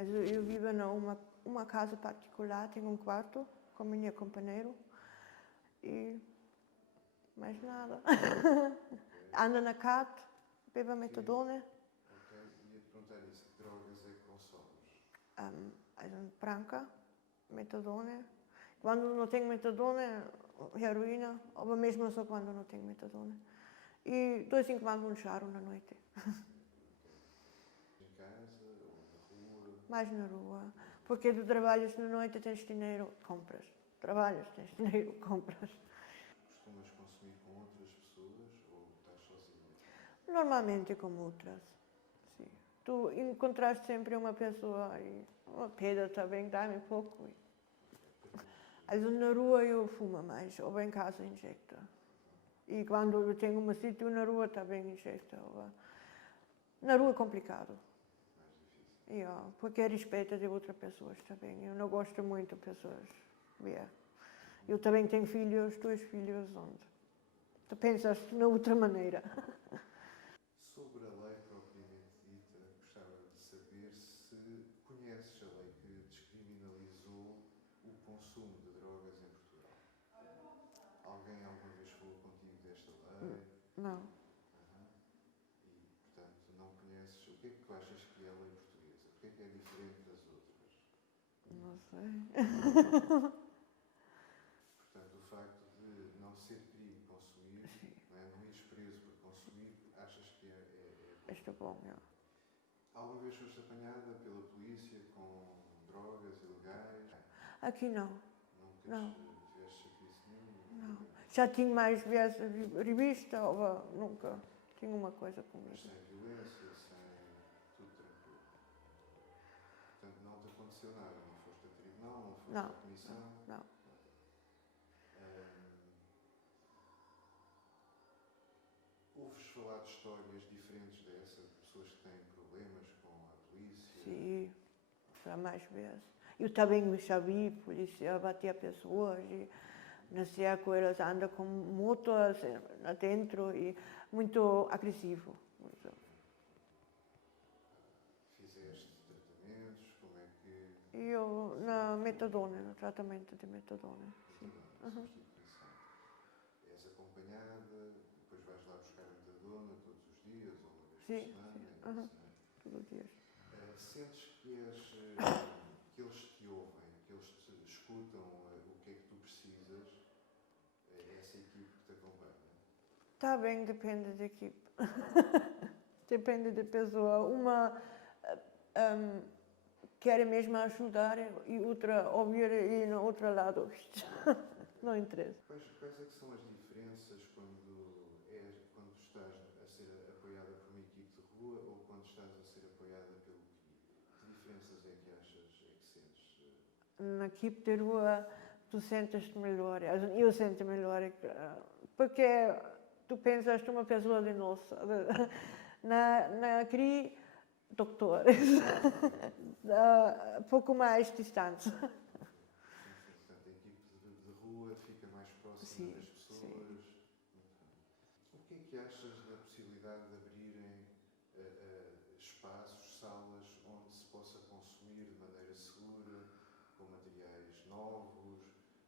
Eu vivo numa casa particular, tenho um quarto com minha companheira e mais nada. Anda na CAT, bebe metadona. Ok, ia-te perguntar isso, que drogas é que consomes? Branca, metadona. Quando não tenho metadona, heroína, ou mesmo só quando não tenho metadona. E de vez em quando um charo na noite. Em casa ou na rua? Mais na rua. Porque tu trabalhas na noite, tens dinheiro, compras. Trabalhas, tens dinheiro, compras. Costumas consumir com outras pessoas ou estás sozinha? Normalmente com outras. Sim. Tu encontraste sempre uma pessoa e uma pedra também, dá-me pouco. Mas na rua eu fumo mais, ou em casa injecto. E quando eu tenho um sítio na rua também injecto. Na rua é complicado. Mais difícil. Porque é respeito de outras pessoas também. Eu não gosto muito de pessoas. Eu também tenho filhos, 2 filhos, onde tu pensas de outra maneira. Sobre a lei propriamente dita, gostava de saber se conheces a lei que descriminalizou o consumo de drogas em Portugal. Alguém alguma vez falou contigo desta lei? Não. E, portanto, não conheces. O que é que tu achas que é a lei portuguesa? O que é diferente das outras? Não sei. Portanto, o facto de não ser crime consumir, não ires preso por consumir, achas que é Isto é bom, Alguma vez foste apanhada pela polícia com drogas ilegais? Aqui não. Nunca Não. tiveste chatice nenhuma? Não. Já tinha mais vezes revista, ou nunca tinha uma coisa comigo. Mas sem violência, sem... tudo tranquilo. Portanto, não te aconteceu nada? Não foste a tribunal, não foste à comissão? Não. Ouves falar de histórias diferentes dessa, de pessoas que têm problemas com a polícia? Sim, já mais vezes. Eu também me sabia, polícia batia pessoas e não sei a que elas andam com motos lá dentro e muito agressivo. Fizeste tratamentos? Como é que... Eu na metadona, no tratamento de metadona. Sim. És acompanhada, depois vais lá buscar a metadona todos os dias ou uma vez Sim, por semana? sim. É isso, não é? Todos os dias. Sentes que que eles te ouvem, que eles te escutam o que é que tu precisas, essa equipe que te acompanha? Está bem, depende da equipe. Depende da pessoa. Uma quer mesmo ajudar e outra ouvir e no outro lado. Não interessa. Quais é que são as diferenças quando estás a ser apoiada por uma equipe de rua ou quando estás a ser apoiada pelo CNI? Que diferenças é que achas, é que sentes? Na equipe de rua tu sentes-te melhor. Eu sinto melhor porque tu pensas que uma pessoa de nossa. Na CRI, doutores. Pouco mais distante. Sim, portanto, a equipe de rua fica mais próxima das pessoas. O que é que achas da possibilidade de abrirem espaços, salas, onde se possa consumir de maneira segura, com materiais novos?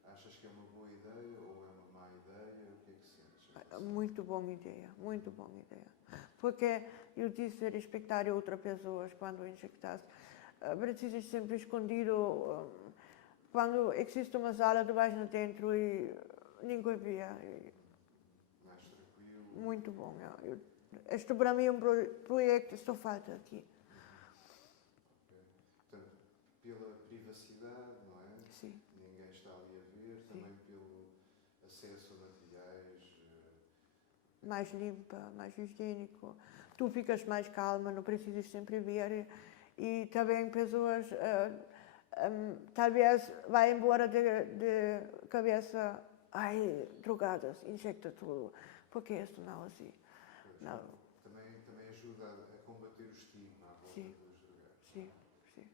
Achas que é uma boa ideia ou é uma má ideia? O que é que sentes? Muito boa ideia, muito boa ideia. Porque eu disse respeitar outras pessoas quando injectaste. Precisas sempre escondido. Quando existe uma sala, tu vais lá dentro e ninguém vê. Mais tranquilo? Muito bom. Este para mim é um projeto que só falta aqui. Portanto, pela privacidade, não é? Sim. Ninguém está ali a ver, Sim. também pelo acesso a materiais. Mais limpa, mais higiênico. Tu ficas mais calma, não precisas sempre ver. E também pessoas, talvez, vai embora de cabeça, ai, drogadas, injecta tudo. Porque isso não assim? Não. Também ajuda a combater o estigma à volta dos drogados. Sim, sim.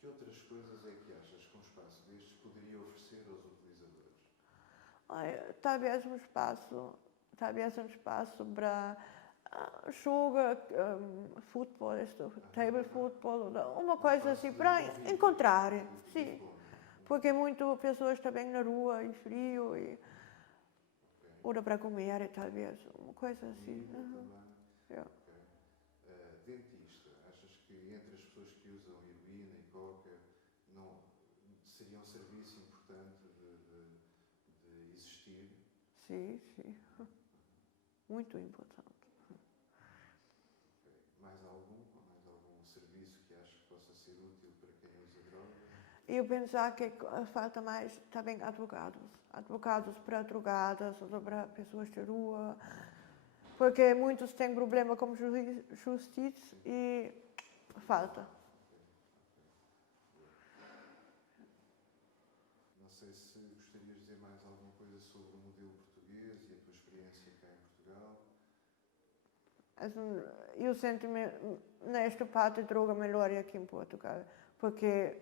Que outras coisas é que achas que um espaço destes poderia oferecer aos utilizadores? Talvez um espaço para joga futebol, table football, uma coisa assim, para encontrar, sim. Porque muitas pessoas também na rua, em frio, ou para comer, talvez, uma coisa assim. Yeah. Dentista, achas que entre as pessoas que usam heroína e coca não seria um serviço importante de existir? Sim, sim. Muito importante. Mais algum serviço que achas que possa ser útil para quem usa drogas? Eu pensar que falta mais também advogados para drogadas ou para pessoas de rua, porque muitos têm problema com justiça e falta. Não sei se gostarias de dizer mais alguma coisa sobre o modelo português e a tua experiência cá em Portugal. Eu sinto-me nesta parte de droga melhor aqui em Portugal, porque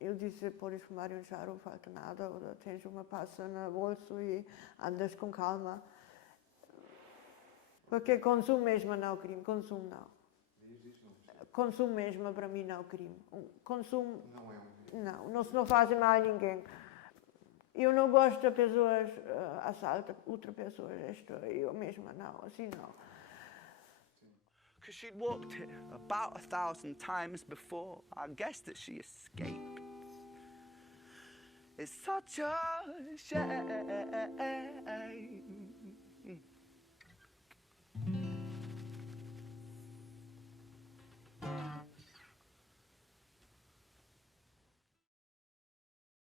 eu disse, podes fumar um chá, não falta nada, ou tens uma passa no bolso e andas com calma. Porque consumo mesmo não é crime, consumo não. Consumo mesmo para mim não é crime. Consumo Não é um crime. Não faz mal a ninguém. Eu não gosto de pessoas assaltam outras pessoas, eu mesma não, assim não. Because she'd walked it about 1,000 times before. I guess that she escaped. It's such a shame.